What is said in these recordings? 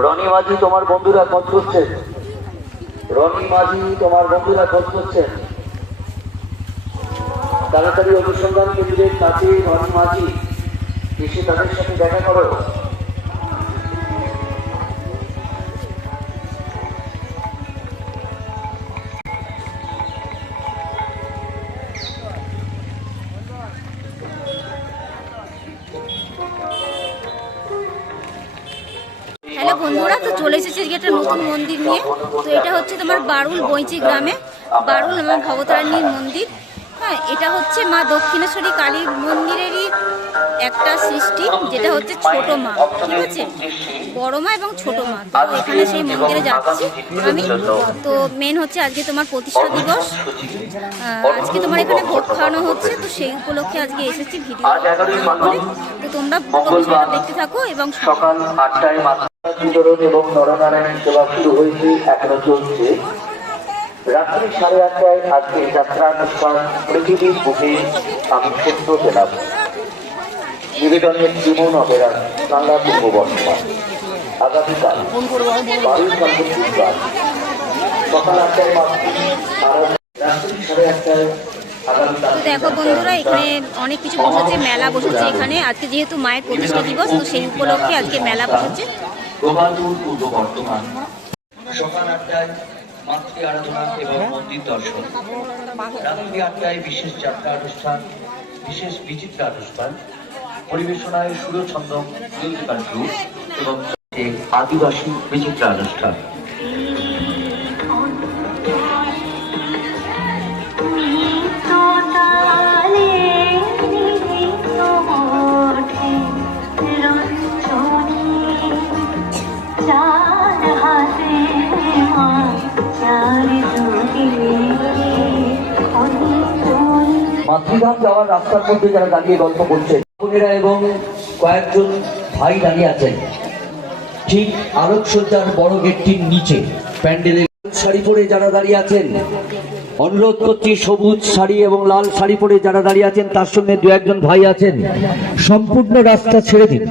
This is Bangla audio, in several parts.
রনি মাঝি তোমার বন্ধুরা খোঁজ করছেন, রনি মাঝি তোমার বন্ধুরা খোঁজ করছেন। তাড়াতাড়ি অনুসন্ধান কেন্দ্রের কাছে রনি মাঝি এসে তাদের সাথে দেখা করো। হ্যালো বন্ধুরা, তো চলে এসেছে একটা নতুন মন্দির নিয়ে। তো এটা হচ্ছে তোমার বারুল বৈঁচি গ্রামে বারুল আমার ভবতারিণীর মন্দির। হ্যাঁ, এটা হচ্ছে মা দক্ষিণেশ্বরী কালীর মন্দিরেরই একটা সৃষ্টি, যেটা হচ্ছে ছোট মা। ঠিক আছে, বড় মা এবং ছোট মা। তো এখানে সেই মন্দিরে যাচ্ছি আমি। তো মেন হচ্ছে আজকে তোমার প্রতিষ্ঠা দিবস, আজকে তোমার এখানে ভোগ খাওয়ানো হচ্ছে। তো সেই উপলক্ষে আজকে এসেছি ভিডিও করে। তো তোমরা দেখতে থাকো এবং সকাল 8টায় বিতরণ এবং নরনারায়ণ সেবা শুরু হয়েছে, এখনো চলছে। রাত্রি 8:30টায় আজকে যাত্রানুষ্ঠান পৃথিবীর বুকে আমি সত্য পেলাম নিবেদনের জীবন অপেরা বাংলা পূর্ব বর্ধমান। আগামীকাল 12 বুধবার সকাল 8টায় রাত্রি 8:30টায়। দেখো বন্ধুরা, এখানে অনেক কিছু বসেছে, মেলা বসেছে এখানে। আজকে যেহেতু মায়ের প্রতিষ্ঠা দিবস, তো সেই উপলক্ষে আজকে মেলা বসেছে। গোপালপুর পূর্ব বর্ধমান সকাল 8টায় মাতৃ আরাধনা এবং মন্দির দর্শন। রাত্রি 8টায় বিশেষ যাত্রা অনুষ্ঠান, বিশেষ বিচিত্র অনুষ্ঠান পরিবেশনায় সুরছন্দম মিউজিক্যাল গ্রুপ এবং আদিবাসী বিচিত্র অনুষ্ঠান। মাতৃধাম যাওয়ার রাস্তার মধ্যে যারা দাঁড়িয়ে গল্প করছেন বোনেরা এবং কয়েকজন ভাই দাঁড়িয়ে আছেন ঠিক আলোকসজ্জার বড় গেটটির নিচে। প্যান্ডেলে শাড়ি পরে যারা দাঁড়িয়ে আছেন, অনুরোধ করছি সবুজ শাড়ি এবং লাল শাড়ি পরে যারা দাঁড়িয়ে আছেন তার সঙ্গে দু একজন ভাই আছেন, সম্পূর্ণ রাস্তা ছেড়ে দিন।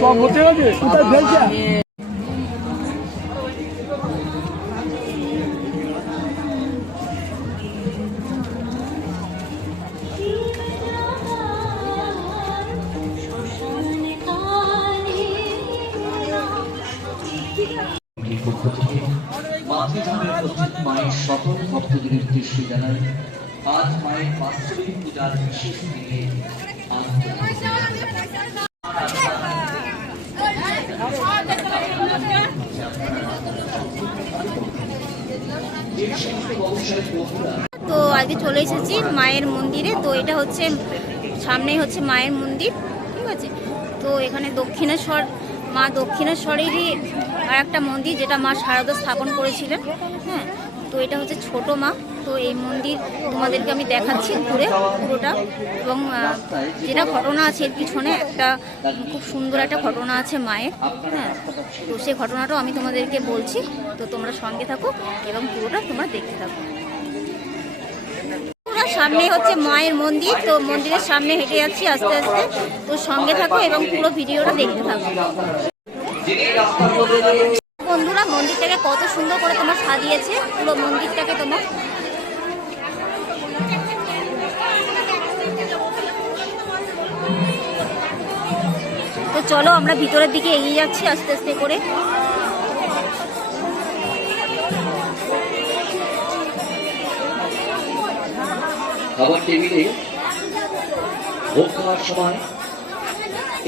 সব হতে হবে কোথায় ফেলছে। মায়ের সকল ভক্তদের উদ্দেশ্যে জানাই আজ মায়ের বাৎসরিক পূজার বিশেষ দিনে তো আজকে চলে এসেছি মায়ের মন্দিরে। তো এটা হচ্ছে সামনেই হচ্ছে মায়ের মন্দির, ঠিক আছে। তো এখানে দক্ষিণেশ্বর মা দক্ষিণেশ্বরেরই আর একটা মন্দির, যেটা মা শারদা স্থাপন করেছিলেন। হ্যাঁ, তো এটা হচ্ছে ছোট মা। তো এই মন্দির তোমাদেরকে আমি দেখাচ্ছি ঘুরে পুরোটা, এবং যেটা ঘটনা আছে এর পিছনে একটা খুব সুন্দর একটা ঘটনা আছে মায়ের। হ্যাঁ, তো সেই ঘটনাটাও আমি তোমাদেরকে বলছি। তো তোমরা সঙ্গে থাকো এবং পুরোটা তোমরা দেখতে থাকো। সামনে হচ্ছে মায়ের মন্দির, তো মন্দিরের সামনে হেঁটে যাচ্ছি আস্তে আস্তে। তো সঙ্গে থাকো এবং পুরো ভিডিওটা দেখতে থাকো। বন্ধুরা, মন্দিরটাকে কত সুন্দর করে তোমার সাজিয়েছে, পুরো মন্দিরটাকে তোমার। তো চলো আমরা ভিতরের দিকে এগিয়ে যাচ্ছি আস্তে আস্তে করে। খাবার টেবিলে ভোগ খাওয়ার সময়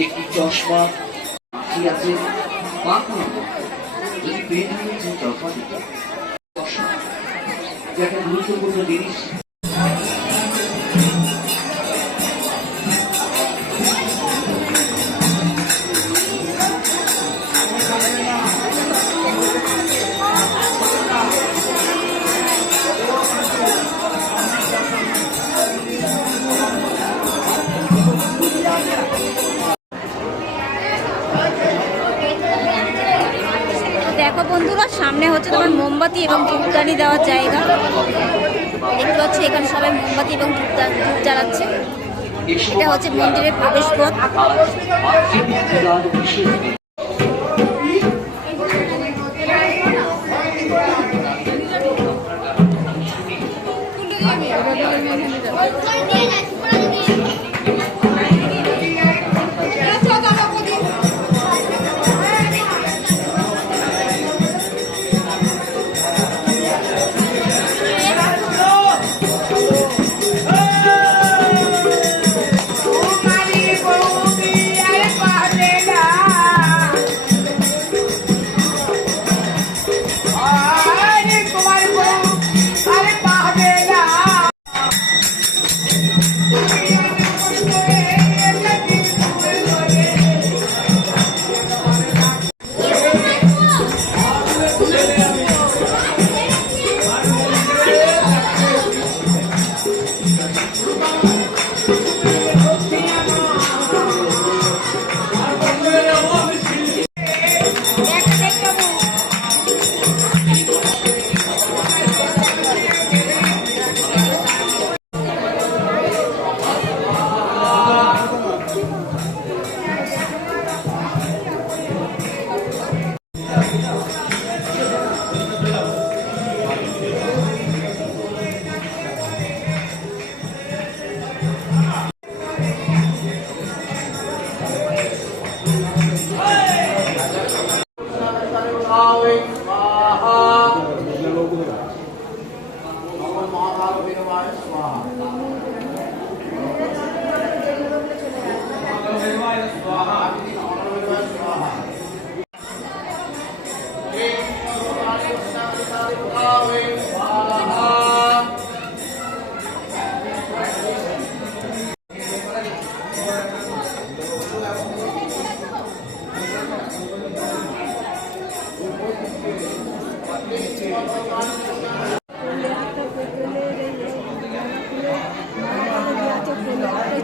একটি চশমা কি আছে যদি পেন হয়েছে চশমা দিতে একটা গুরুত্বপূর্ণ জিনিস। তোমার মোমবাতি এবং ধূপদানি দেওয়ার জায়গা। দেখতে পাচ্ছ এখানে সবাই মোমবাতি এবং ধূপ জ্বালাচ্ছে। এটা হচ্ছে মন্দিরের প্রবেশ পথ।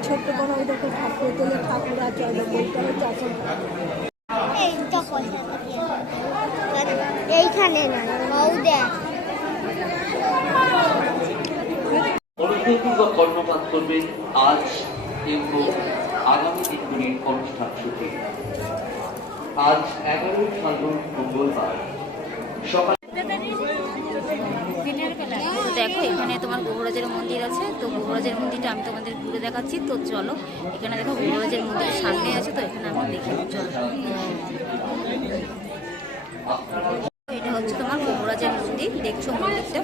ছোট্ট বড় ওই দেখো ঠাকুর তোলে ঠাকুর আছে এইখানে না কর্ণপাত করবেন আজ এবং আগামী দিনগুলির অনুষ্ঠান সূচি। আজ 11 ফাল্গুন মঙ্গলবার সকাল। দেখো এখানে তোমার গৌরাজের মন্দির আছে, তো গৌরাজের মন্দিরটা আমি তোমাদের ঘুরে দেখাচ্ছি। তো চলো, এখানে দেখো গৌরাজের মন্দির সামনে আছে, তো এখানে আমরা দেখি। চলো, এটা হচ্ছে তোমার গৌরাজের মন্দির। দেখছো মন্দিরটা,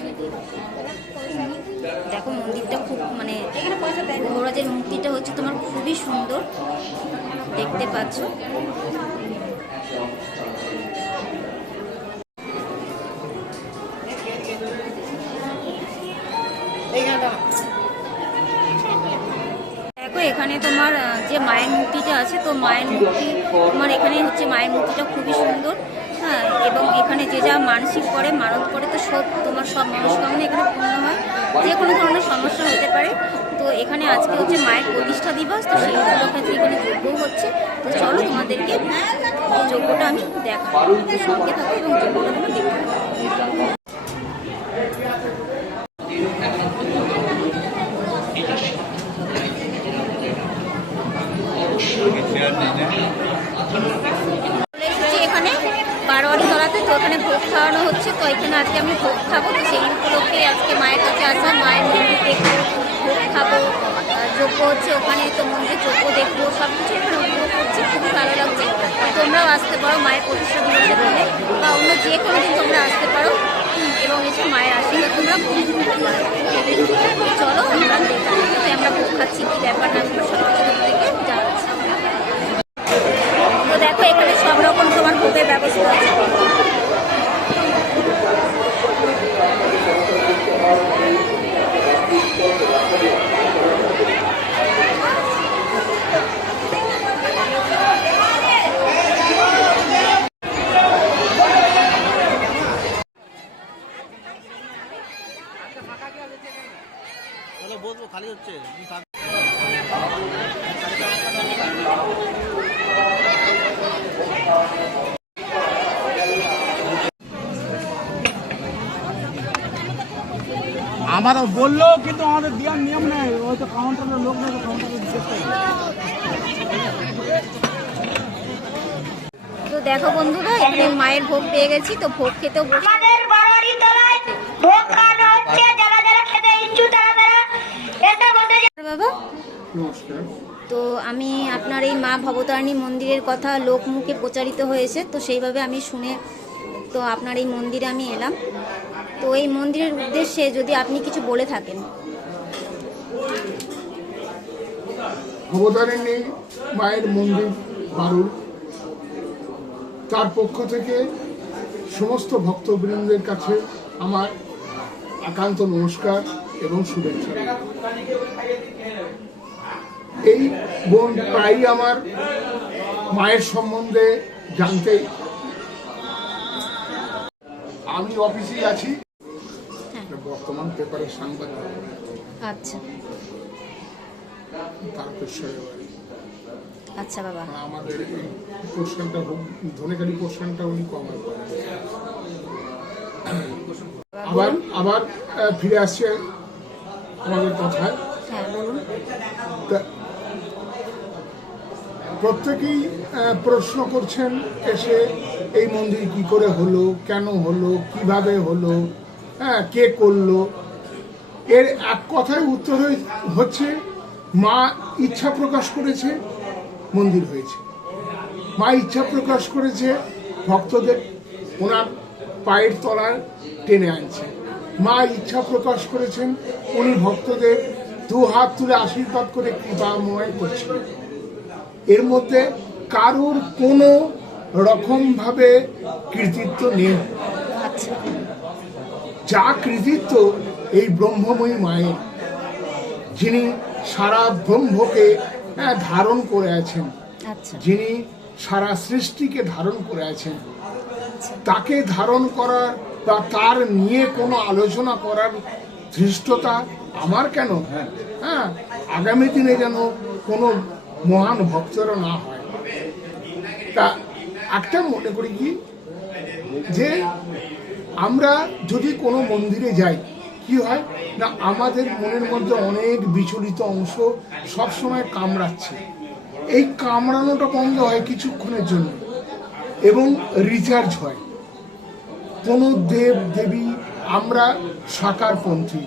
দেখো মন্দিরটা খুব মানে গৌরাজের মূর্তিটা হচ্ছে তোমার খুবই সুন্দর দেখতে পাচ্ছ। দেখো এখানে তোমার যে মায়ের মূর্তিটা আছে, তো মায়ের মূর্তি তোমার এখানে হচ্ছে মায়ের মূর্তিটা খুবই সুন্দর। হ্যাঁ, এবং এখানে যে যা মানসিক করে মানত করে তো তোমার সব মনস্কামনা এখানে পূর্ণ হয়। যে কোনো ধরনের সমস্যা হতে পারে। তো এখানে আজকে হচ্ছে মায়ের প্রতিষ্ঠা দিবস, তো সেই উপলক্ষে এখানে যজ্ঞ হচ্ছে। তো চলো তোমাদেরকে যজ্ঞটা আমি দেখাবো, সঙ্গে থাকো এবং যজ্ঞটা তোমরা দেখতে পাবো। এখানে বারোয়ারি তলাতে, তো এখানে ভোগ খাওয়ানো হচ্ছে। তো এখানে আজকে আমি ভোগ খাবো, তো সেই উপলক্ষে আজকে মায়ের কাছে আসা, মায়ের মন্দির দেখবো, ভোগ খাবো, যজ্ঞ হচ্ছে ওখানে, তো মন্দিরে যজ্ঞ দেখবো, সব কিছু এখানে উপভোগ করছি। খুবই ভালো লাগছে। তোমরাও আসতে পারো মায়ের প্রতিষ্ঠা দিবসের দিনে বা অন্য যে কোনো দিন তোমরা আসতে পারো এবং এসে মায়ের আশীর্বাদ তোমরা গ্রহণ করতে পারো। চলো আমরা দেখতে আমরা ভোগ খাচ্ছি, কী ব্যাপার না ব্যাপার সব কিছু তোমাদেরকে জানাচ্ছি। তো দেখো এখানে সব রকম তোমার ভোগের ব্যবস্থা আছে। বলবো খালি হচ্ছে আমাদের বললো, কিন্তু আমাদের দেওয়ার নিয়ম নেই, হয়তো কাউন্টারের লোক নেই, কাউন্টারের তো দেখো বন্ধুরা, এখানে মায়ের ভোগ পেয়ে গেছি, তো ভোগ খেতেও আমাদের বাড়ারি তলায় ভোগ খাওয়ানো হচ্ছে। যারা যারা খেতে ইচ্ছুক তারা তারা এসে বসে যান। বাবা তো আমি আপনার এই মা ভবতারিণী মন্দিরের কথা লোকমুখে প্রচারিত হয়েছে, তো সেইভাবে আমি শুনে তো আপনার এই মন্দিরে আমি এলাম। তো এই মন্দিরের উদ্দেশ্যে যদি আপনি কিছু বলে থাকেন। ভবতারিণী মায়ের মন্দির বারুর, তার পক্ষ থেকে সমস্ত ভক্তবৃন্দের কাছে আমার একান্ত নমস্কার এবং শুভেচ্ছা। এই বোন প্রায়ই আমার মায়ের সম্বন্ধে জানতে, আমি অফিসেই আছি, বর্তমান পেপারের সাংবাদিক। আচ্ছা তারকেশ্বরের বাড়ি। আচ্ছা বাবা, আমাদের এই পোর্শনটা, ধনেখালি পোর্শনটা উনি কভার করেন। আবার ফিরে আসছে আমাদের কথায়। হ্যাঁ বলুন। প্রত্যেকেই প্রশ্ন করছেন এসে, এই মন্দির কি করে হলো, কেন হলো, কিভাবে হলো, হ্যাঁ কে করলো। এর এক কথায় উত্তর হচ্ছে, মা ইচ্ছা প্রকাশ করেছে, মন্দির হয়েছে। মা ইচ্ছা প্রকাশ করেছে, ভক্তদের ওনার পায়ের তলায় টেনে আনছে। মা ইচ্ছা প্রকাশ করেছেন, উনি ভক্তদের দু হাত তুলে আশীর্বাদ করে কৃপাময় করছেন। এর মধ্যে কারোর কোনো রকমভাবে কৃতিত্ব নেই। যা কৃতিত্ব এই ব্রহ্মময়ী মায়ের, যিনি সারা ব্রহ্মকে ধারণ করে আছেন, যিনি সারা সৃষ্টিকে ধারণ করে আছেন। তাকে ধারণ করার বা তার নিয়ে কোনো আলোচনা করার ধৃষ্টতা আমার কেন? হ্যাঁ, আগামী দিনে যেন কোনো মহান ভক্তরা না হয়। তা একটা মনে করি কি, যে আমরা যদি কোনো মন্দিরে যাই, কি হয় না, আমাদের মনের মধ্যে অনেক বিচলিত অংশ সবসময় কামড়াচ্ছে। এই কামড়ানোটা বন্ধ হয় কিছুক্ষণের জন্য এবং রিচার্জ হয়। কোনো দেব দেবী, আমরা সাকারপন্থী।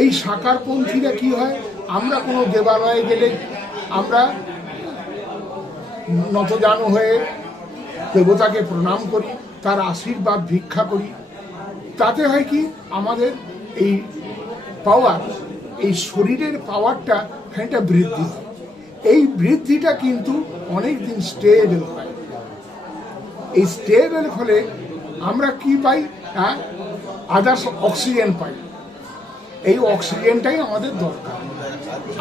এই সাকারপন্থীরা কি হয়, আমরা কোনো দেবালয়ে গেলে আমরা নতজানু হয়ে দেবতাকে প্রণাম করি, তার আশীর্বাদ ভিক্ষা করি। তাতে হয় কি, আমাদের এই পাওয়ার, এই শরীরের পাওয়ারটা খানিকটা বৃদ্ধি হয়। এই বৃদ্ধিটা কিন্তু অনেক দিন স্টেবল হয়। এই স্টেবল হলে আমরা কি পাই? আদার্স অক্সিজেন পাই। এই অক্সিজেনটাই আমাদের দরকার।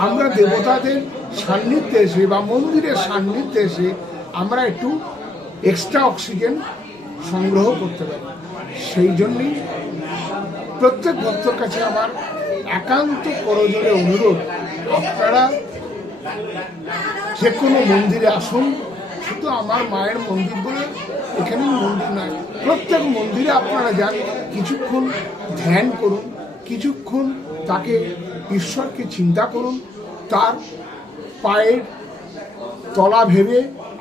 আমরা দেবতাদের সান্নিধ্যে এসে বা মন্দিরের সান্নিধ্যে এসে আমরা একটু এক্সট্রা অক্সিজেন সংগ্রহ করতে পারি। সেই জন্যই প্রত্যেক ভক্তর কাছে আমার একান্ত করজোড়ে অনুরোধ, আপনারা যে কোনো মন্দিরে আসুন। শুধু আমার মায়ের মন্দির বলে এখানেই মন্দির নয়, প্রত্যেক মন্দিরে আপনারা যান, কিছুক্ষণ ধ্যান করুন, কিছুক্ষণ তাকে, ঈশ্বরকে চিন্তা করুন। তার পায়ের তলা ভেবে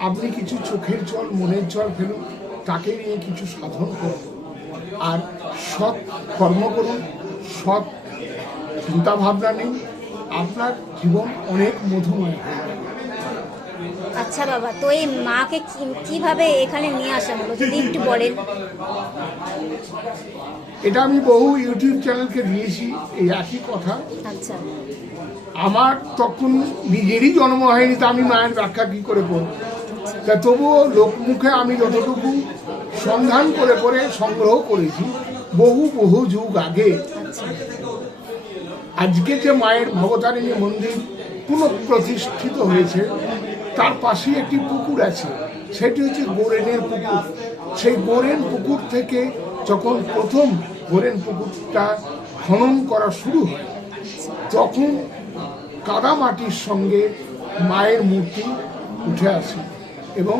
আপনি কিছু চোখের জল, মনের জল ফেলুন, তাকে নিয়ে কিছু সাধন করুন, আর সৎ কর্ম করুন, সৎ চিন্তা ভাবনা নিন। আপনার জীবন অনেক মধুময় হয়ে যাবে। আচ্ছা বাবা, তো এই মাকে কিভাবে এখানে নিয়ে আসা হলো যদি একটু বলেন। এটা আমি বহু ইউটিউব চ্যানেলকে দিয়েছি এই একই কথা। আচ্ছা, আমার তখন নিজেরই জন্ম হয়নি, তা আমি মায়ের ব্যাখ্যা কি করে করব? তা তবুও লোকমুখে আমি যতটুকু সন্ধান করে করে সংগ্রহ করেছি বহু বহু যুগ আগে। আজকে যে মায়ের ভবতারিণী মন্দির পুনঃপ্রতিষ্ঠিত হয়েছে, তার পাশেই একটি পুকুর আছে, সেটি হচ্ছে গোরেনের পুকুর। সেই গোরেন পুকুর থেকে যখন প্রথম গোরেন পুকুরটা খনন করা শুরু হয়, তখন কাদা মাটির সঙ্গে মায়ের মূর্তি উঠে আসে এবং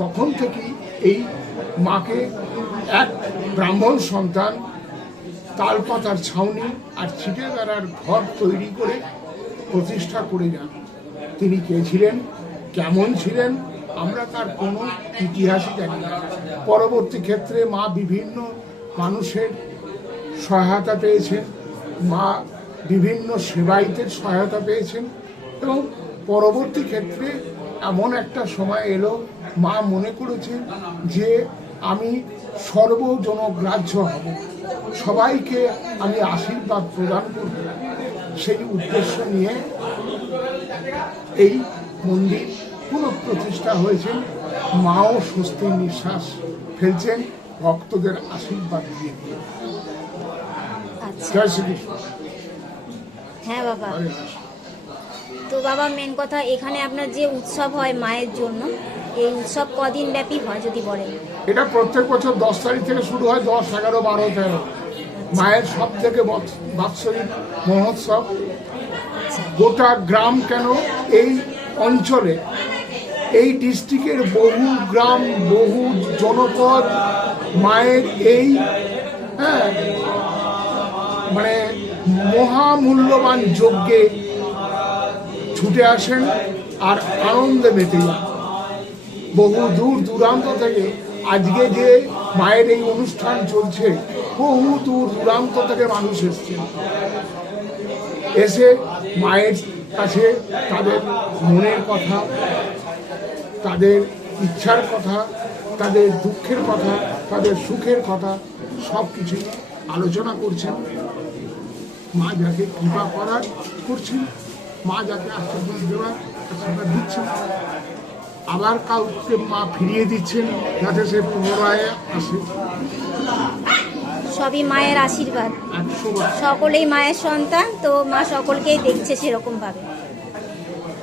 তখন থেকেই এই মাকে এক ব্রাহ্মণ সন্তান তালপাতার ছাউনি আর ছিটে বেড়ার ঘর তৈরি করে প্রতিষ্ঠা করে যান। তিনি কে ছিলেন, কেমন ছিলেন, আমরা তার কোনো ইতিহাসই জানি না। পরবর্তী ক্ষেত্রে মা বিভিন্ন মানুষের সহায়তা পেয়েছেন, মা বিভিন্ন সেবায়িতের সহায়তা পেয়েছেন, এবং পরবর্তী ক্ষেত্রে এমন একটা সময় এলো মা মনে করেছেন যে আমি সর্বজনগ্রাহ্য হব, সবাইকে আমি আশীর্বাদ প্রদান করব। সেই উদ্দেশ্য নিয়ে এই মন্দির পুনঃপ্রতিষ্ঠা হয়েছে। মাও স্বস্তির নিঃশ্বাস ফেলছেন ভক্তদের আশীর্বাদ দিয়ে। আচ্ছা জয় শ্রীকৃষ্ণ। হ্যাঁ বাবা। হরে কৃষ্ণ। তো বাবা মেন কথা, এখানে আপনার যে উৎসব হয় মায়ের জন্য, এই উৎসব কদিন ব্যাপী হয় যদি বলেন? এটা প্রত্যেক বছর 10 তারিখ থেকে শুরু হয়, 10, 11, 12, 13 মায়ের সব থেকে বাৎসরিক মহোৎসব। গোটা গ্রাম কেন, এই অঞ্চলে, এই ডিস্ট্রিক্টের বহু গ্রাম, বহু জনপদ মায়ের এই মানে মহামূল্যবান যজ্ঞে ছুটে আসেন আর আনন্দে মেতে যান। বহু দূর দূরান্ত থেকে আজকে যে মায়ের এই অনুষ্ঠান চলছে, বহু দূর দূরান্ত থেকে মানুষ এসছেন, এসে মায়ের কাছে তাদের মনের কথা, তাদের ইচ্ছার কথা, তাদের দুঃখের কথা, তাদের সুখের কথা সব কিছুই আলোচনা করছেন। মা যাকে কৃপা করার করছেন, মা যাকে আশীর্বাদ দেওয়ার আশীর্বাদ দিচ্ছেন, আবার কাউকে মা ফিরিয়ে দিচ্ছেন যাতে সে পুনরায় আসে। সবই মায়ের আশীর্বাদ, 100 সকলেই মায়ের সন্তান, তো মা সকলকেই দেখছে সেরকম ভাবে।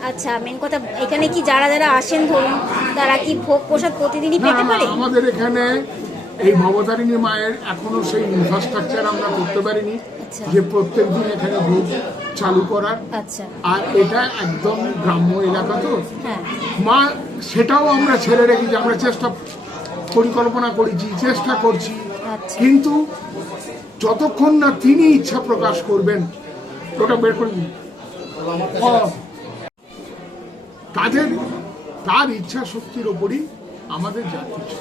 আচ্ছা মেন কথা, এখানে কি যারা যারা আসেন ধরুন, তারা কি ভোগ প্রসাদ প্রতিদিনই পেতে পারে? আমাদের এখানে এই ভবতারিণী মায়ের এখনো সেই ইনফ্রাস্ট্রাকচার আমরা করতে পারিনি যে প্রত্যেক দিন এখানে ভোগ চালু করার। আচ্ছা। আর এটা একদম গ্রাম্য এলাকা, তো হ্যাঁ মা সেটাও আমরা ছেড়ে রেখেছি। আমরা পরিকল্পনা করেছি, চেষ্টা করছি, আচ্ছা। কিন্তু যতক্ষণ না তিনি ইচ্ছা প্রকাশ করবেন, ওটা বের করে দিন, তার ইচ্ছা শক্তির ওপরই আমাদের যা কিছু।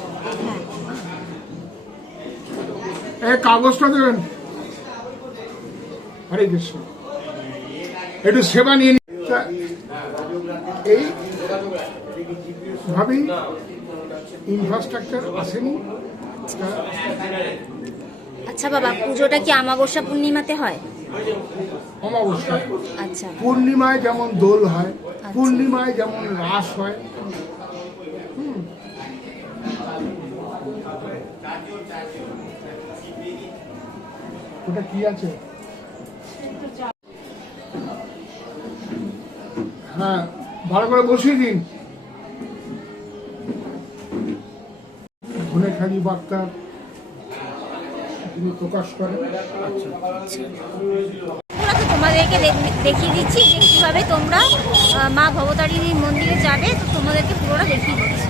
এই কাগজটা দেবেন। হরে কৃষ্ণ। একটু সেবা নিয়ে এই ভাবেই ইনফ্রাস্ট্রাকচার আসেনি। আচ্ছা বাবা, পুজোটা কি অমাবস্যা পূর্ণিমাতে হয়? অমাবস্যা। আচ্ছা। পূর্ণিমায় যেমন দোল হয়, পূর্ণিমায় যেমন রাস হয়। ওটা কি আছে? হ্যাঁ, ভালো করে বসিয়ে দিন। ধনেখালি বার্তা তিনি প্রকাশ করেন। তোমাদেরকে দেখিয়ে দিচ্ছি যে কিভাবে তোমরা মা ভবতারিণীর মন্দিরে যাবে, তো তোমাদেরকে পুরোটা দেখিয়ে দিচ্ছি।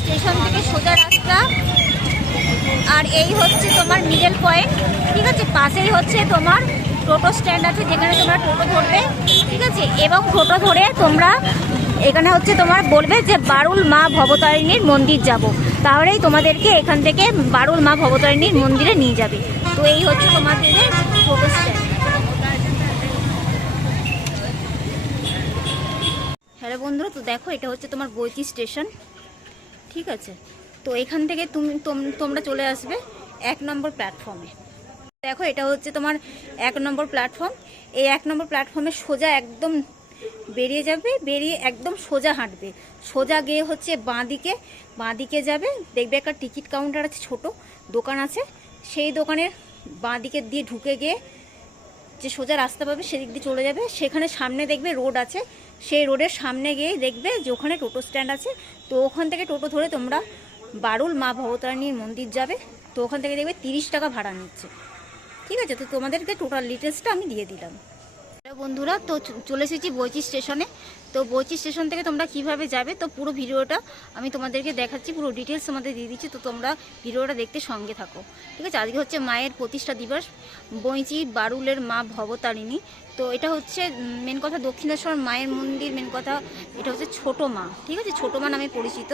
স্টেশন থেকে সোজা রাস্তা, আর এই হচ্ছে তোমার মিডল পয়েন্ট, ঠিক আছে। পাশেই হচ্ছে তোমার টোটো স্ট্যান্ড আছে, যেখানে তোমরা টোটো ধরবে, ঠিক আছে। এবং টোটো ধরে তোমরা এখানে হচ্ছে তোমার বলবে যে বারুল মা ভবতারিণীর মন্দির যাব, তাহলেই তোমাদেরকে এখান থেকে বারুল মা ভবতারিণীর মন্দিরে নিয়ে যাবে। তো এই হচ্ছে তোমাদের টোটো স্ট্যান্ড। হ্যালো বন্ধুরা, তো দেখো এটা হচ্ছে তোমার বৈতি স্টেশন, ঠিক আছে। তো এখান থেকে তোমরা চলে আসবে 1 নম্বর প্ল্যাটফর্মে। দেখো এটা হচ্ছে তোমার 1 নম্বর প্ল্যাটফর্ম। এই 1 নম্বর প্ল্যাটফর্মে সোজা একদম বেরিয়ে যাবে, বেরিয়ে একদম সোজা হাঁটবে, সোজা গিয়ে হচ্ছে বাঁদিকে যাবে, দেখবে একটা টিকিট কাউন্টার আছে, ছোট দোকান আছে, সেই দোকানের বাঁদিকে দিয়ে ঢুকে গিয়ে যে সোজা রাস্তা পাবে সেদিক দিয়ে চলে যাবে। সেখানে সামনে দেখবে রোড আছে, সেই রোডের সামনে গিয়েই দেখবে যে ওখানে টোটো স্ট্যান্ড আছে। তো ওখান থেকে টোটো ধরে তোমরা বারুল মা ভবতারিণীর মন্দির যাবে। তো ওখান থেকে দেখবে 30 টাকা ভাড়া নিচ্ছে, ঠিক আছে। তো তোমাদেরকে টোটাল ডিটেলসটা আমি দিয়ে দিলাম। বন্ধুরা, তো চলে এসেছি বইচি স্টেশনে। তো বইচি স্টেশন থেকে তোমরা কিভাবে যাবে, তো পুরো ভিডিওটা আমি তোমাদেরকে দেখাচ্ছি, পুরো ডিটেলস তোমাদের দিয়ে দিচ্ছি। তো তোমরা ভিডিওটা দেখতে সঙ্গে থাকো, ঠিক আছে। আজকে হচ্ছে মায়ের প্রতিষ্ঠা দিবস, বইচি বারুলের মা ভবতারিণী। তো এটা হচ্ছে মেন কথা দক্ষিণেশ্বর মায়ের মন্দির, মেন কথা এটা হচ্ছে ছোটো মা, ঠিক আছে, ছোটো মা নামে পরিচিত।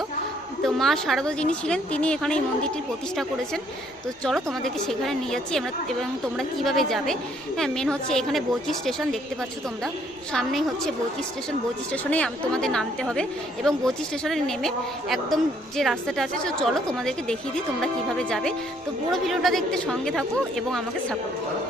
তো মা শারদা যিনি ছিলেন তিনি এখানে এই মন্দিরটির প্রতিষ্ঠা করেছেন। তো চলো তোমাদেরকে সেখানে নিয়ে যাচ্ছি আমরা, এবং তোমরা কিভাবে যাবে। হ্যাঁ, মেন হচ্ছে এখানে বইচি স্টেশন দেখতে পাচ্ছ তোমরা, সামনেই হচ্ছে বইচি স্টেশন। বইচি স্টেশনে তোমাদের নামতে হবে এবং বইচি স্টেশনে নেমে একদম যে রাস্তাটা আছে, তো চলো তোমাদেরকে দেখিয়ে দিই তোমরা কিভাবে যাবে। তো পুরো ভিডিওটা দেখতে সঙ্গে থাকো এবং আমাকে সাপোর্ট করো।